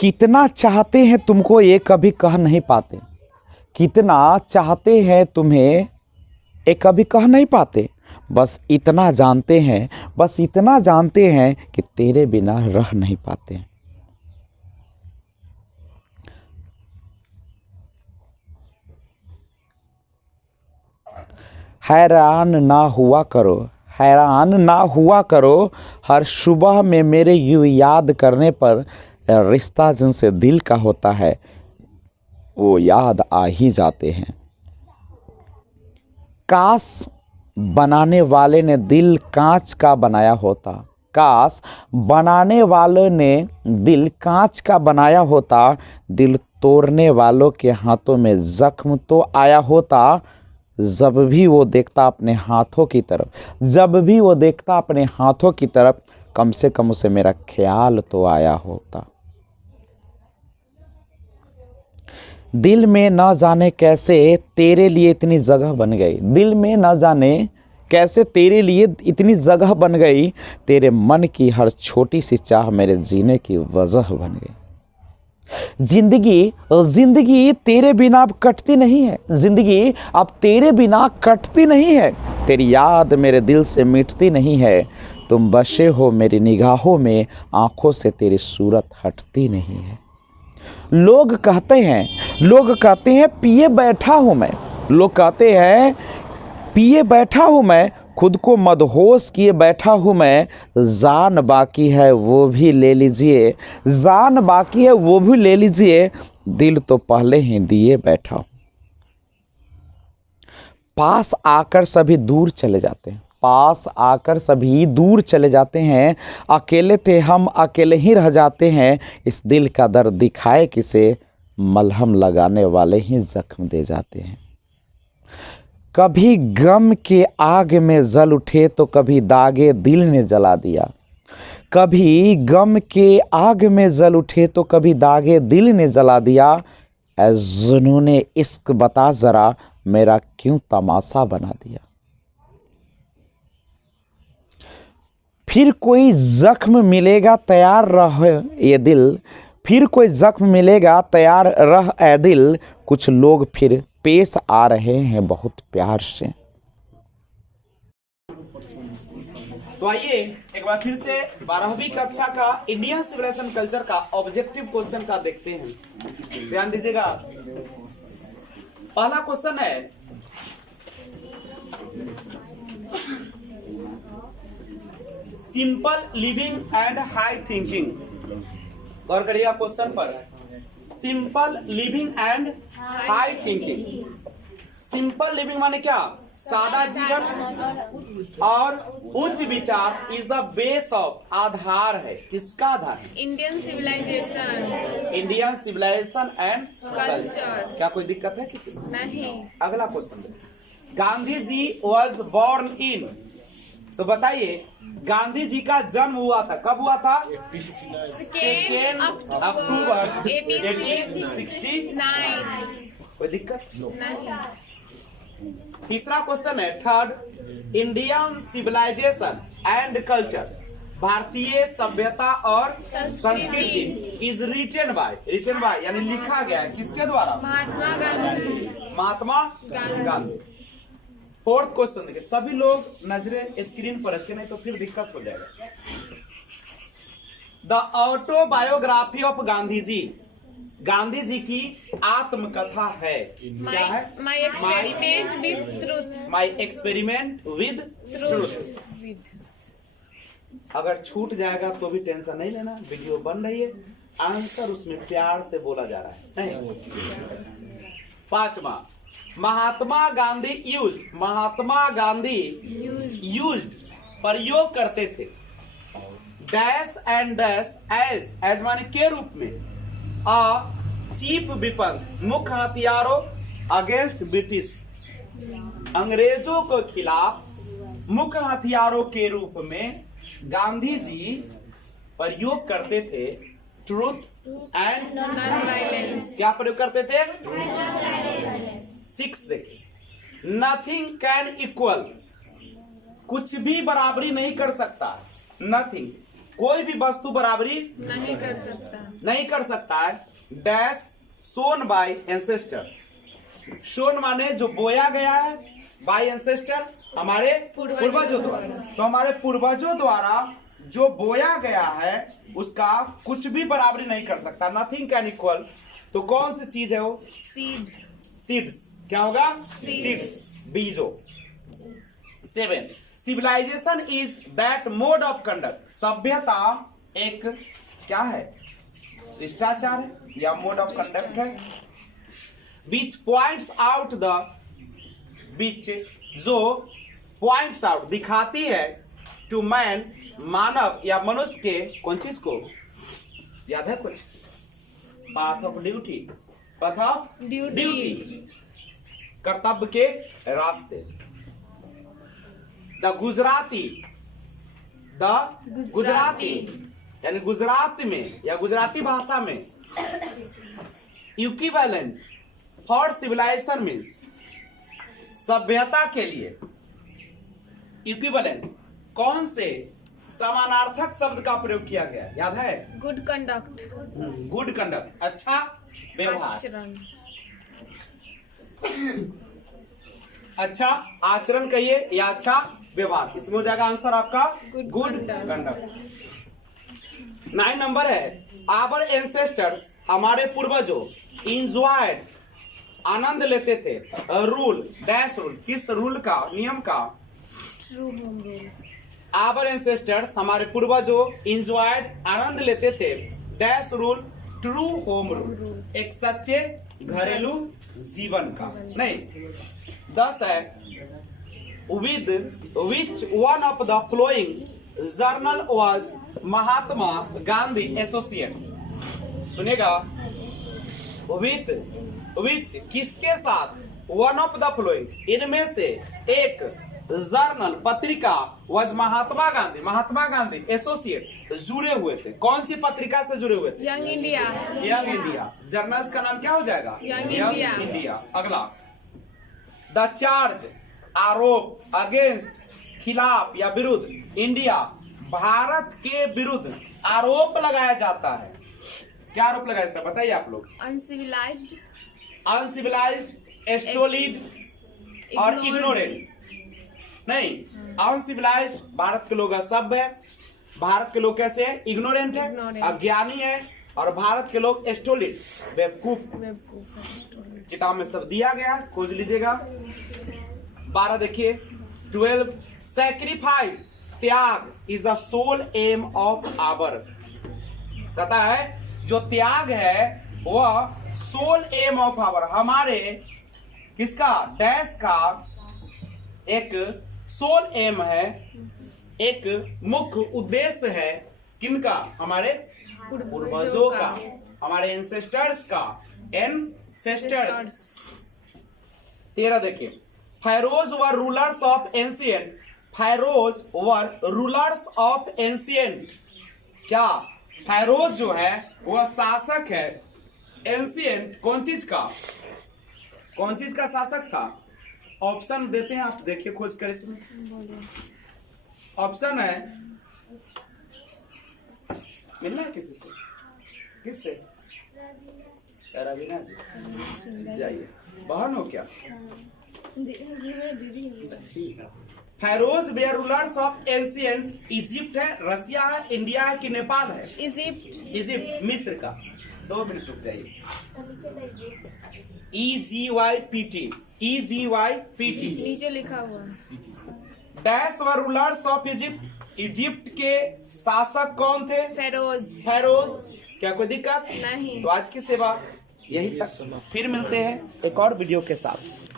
कितना चाहते हैं तुमको ये कभी कह नहीं पाते, कितना चाहते हैं तुम्हें ये कभी कह नहीं पाते, बस इतना जानते हैं, बस इतना जानते हैं कि तेरे बिना रह नहीं पाते। हैरान ना हुआ करो, हैरान ना हुआ करो, हर सुबह में मेरे यूं याद करने पर रिश्ता जिनसे दिल का होता है वो याद आ ही जाते हैं। काश बनाने वाले ने दिल कांच का बनाया होता, काश बनाने वाले ने दिल कांच का बनाया होता, दिल तोड़ने वालों के हाथों में जख्म तो आया होता। जब भी वो देखता अपने हाथों की तरफ, जब भी वो देखता अपने हाथों की तरफ, कम से कम उसे मेरा ख्याल तो आया होता। दिल में न जाने कैसे तेरे लिए इतनी जगह बन गई, दिल में न जाने कैसे तेरे लिए इतनी जगह बन गई, तेरे मन की हर छोटी सी चाह मेरे जीने की वजह बन गई। जिंदगी तेरे बिना अब कटती नहीं है, जिंदगी अब तेरे बिना कटती नहीं है, तेरी याद मेरे दिल से मिटती नहीं है, तुम बसे हो मेरी निगाहों में, आंखों से तेरी सूरत हटती नहीं है। लोग कहते हैं पिए बैठा हूं मैं, लोग कहते हैं पिए बैठा हूं मैं, खुद को मदहोश किए बैठा हूं मैं, जान बाकी है वो भी ले लीजिए, जान बाकी है वो भी ले लीजिए, दिल तो पहले ही दिए बैठा हूं। पास आकर सभी दूर चले जाते हैं, पास आकर सभी दूर चले जाते हैं, अकेले थे हम अकेले ही रह जाते हैं, इस दिल का दर्द दिखाए किसे, मलहम लगाने वाले ही जख्म दे जाते हैं। कभी गम के आग में जल उठे तो कभी दागे दिल ने जला दिया, कभी गम के आग में जल उठे तो कभी दागे दिल ने जला दिया, ऐ जुनूने इश्क बता जरा मेरा क्यों तमाशा बना दिया। फिर कोई जख्म मिलेगा तैयार रह ये दिल, फिर कोई जख्म मिलेगा तैयार रह ए दिल, कुछ लोग फिर पेश आ रहे हैं बहुत प्यार से। तो आइए एक बार फिर से 12वीं कक्षा का इंडियन सिविलाइजेशन कल्चर का ऑब्जेक्टिव क्वेश्चन का देखते हैं। ध्यान दीजिएगा, पहला क्वेश्चन है, simple living and high thinking. गौर करिएगा क्वेश्चन पर, simple living and high thinking. Simple living माने क्या, सादा जीवन और उच्च विचार इज द बेस ऑफ, आधार है, किसका आधार है, Indian civilisation, Indian civilisation and culture. क्या कोई दिक्कत है किसी में? नहीं। अगला question, Gandhi ji was born इन, तो बताइए गांधी जी का जन्म हुआ था, कब हुआ था? 2 अक्टूबर 1869। कोई दिक्कत नहीं। तीसरा क्वेश्चन है, third, Indian civilisation and culture, भारतीय सभ्यता और संस्कृति इज रिटन बाय यानी लिखा गया है किसके द्वारा? महात्मा गांधी। महात्मा गांधी। फोर्थ क्वेश्चन देखिए, सभी लोग नजरें स्क्रीन पर रखें नहीं तो फिर दिक्कत हो जाएगा। The autobiography of Gandhi ji, Gandhi ji की आत्मकथा है, क्या है? My experiment with truth. My experiment with truth. अगर छूट जाएगा तो भी टेंशन नहीं लेना, वीडियो बन रही है, आंसर उसमें प्यार से बोला जा रहा है, नहीं। पांचवा, महात्मा गांधी यूज प्रयोग करते थे, डैश एंड डैश एज माने के रूप में, चीप वेपन्स मुख्य हथियारों, अगेंस्ट ब्रिटिश अंग्रेजों के खिलाफ मुख्य हथियारों के रूप में गांधी जी प्रयोग करते थे, ट्रूथ एंड नॉन वायलेंस। क्या प्रयोग करते थे? 6 देखिए, नथिंग कैन इक्वल, कुछ भी बराबरी नहीं कर सकता, नथिंग कोई भी वस्तु बराबरी नहीं कर सकता। नहीं कर सकता है डैश सोन बाय एंसेस्टर। सोन माने जो बोया गया है, बाय एंसेस्टर हमारे पूर्वजों द्वारा। तो हमारे पूर्वजों द्वारा जो बोया गया है उसका कुछ भी बराबरी नहीं कर सकता, नथिंग कैन इक्वल। तो कौन सी चीज है वो? सीड। सीड्स। क्या होगा? सीड्स, बीजों। 7 civilization is that mode of conduct. सभ्यता एक क्या है? शिष्टाचार है या मोड ऑफ कंडक्ट है। विच पॉइंट्स आउट द, बीच जो पॉइंट्स आउट दिखाती है, टू मैन मानव या मनुष्य के कौन चीज को? याद है कुछ? Path of duty, path of duty, कर्तव्य के रास्ते। द गुजराती, द गुजराती यानी गुजरात में या गुजराती भाषा में इक्विवेलेंट फॉर सिविलाइजेशन मीन्स सभ्यता के लिए इक्विवेलेंट कौन से समानार्थक शब्द का प्रयोग किया गया? याद है? Good conduct. गुड कंडक्ट, अच्छा व्यवहार। आचरण। अच्छा आचरण कहिए या अच्छा व्यवहार, इसमें हो जाएगा आंसर आपका Good good conduct। Conduct. 9 number है आवर एंसेस्टर्स, हमारे पूर्वजों, इंजॉयड आनंद लेते थे, रूल डैश रूल, किस रूल का? नियम का। True home rule. Our ancestors हमारे पूर्वजों इंजॉयड आनंद लेते थे, dash rule, true home rule, एक सच्चे घरेलू जीवन का। नहीं। 10 है with which one of the following journal was Mahatma Gandhi associates. सुनेगा, विथ विच किसके साथ, वन ऑफ द फ्लोइंग इनमें से एक, जर्नल पत्रिका, वाज महात्मा गांधी एसोसिएट जुड़े हुए थे। कौन सी पत्रिका से जुड़े हुए थे? Young India. Young India. Journals का नाम क्या हो जाएगा? Young India. अगला, द चार्ज आरोप, अगेंस्ट खिलाफ या विरुद्ध, इंडिया भारत के विरुद्ध आरोप लगाया जाता है। क्या आरोप लगाया जाता है बताइए आप लोग? अनसिविलाइज्ड, एस्टोलिड और इग्नोरेंट। नहीं, अनसिविलाइज्ड भारत के लोग असभ्य है, भारत के लोग कैसे है? इग्नोरेंट है, Ignorant। अज्ञानी है, और भारत के लोग एस्टोलिड बेवकूफ। किताब में सब दिया गया, खोज लीजिएगा। 12 देखिए, 12 सैक्रिफाइस, त्याग is the sole aim of our. कहता है जो त्याग है वह सोल एम ऑफ आवर, हमारे किसका? डैश का एक सोल एम है, एक मुख्य उद्देश्य है। किनका? हमारे पूर्वजों का, हमारे एंसेस्टर्स का। एंसेस्टर्स। 13 देखिए, Pharaoh's were rulers of ancient, Pharaoh's were rulers of ancient. क्या? फैरोज जो है वह शासक है। एंशिएंट कौन चीज का? कौन चीज का शासक था? ऑप्शन देते हैं, आप देखिए खोज कर इसमें। ऑप्शन है, मिलना है किसी से? किससे? रवीना जी, जाइए। बहन हो क्या? अच्छी। Pharaohs were rulers of ancient, Egypt है, रसिया है, इंडिया है कि नेपाल है? इजिप्ट। इजिप्ट, मिस्र का। 2 मिनट रुक जाइए। EGYPT, EGYPT। नीचे लिखा हुआ। Dash were rulers of Egypt, Egypt के शासक कौन थे? फेरोज। फैरोज। क्या कोई दिक्कत नहीं। तो आज की सेवा यही तक, फिर मिलते हैं एक और वीडियो के साथ।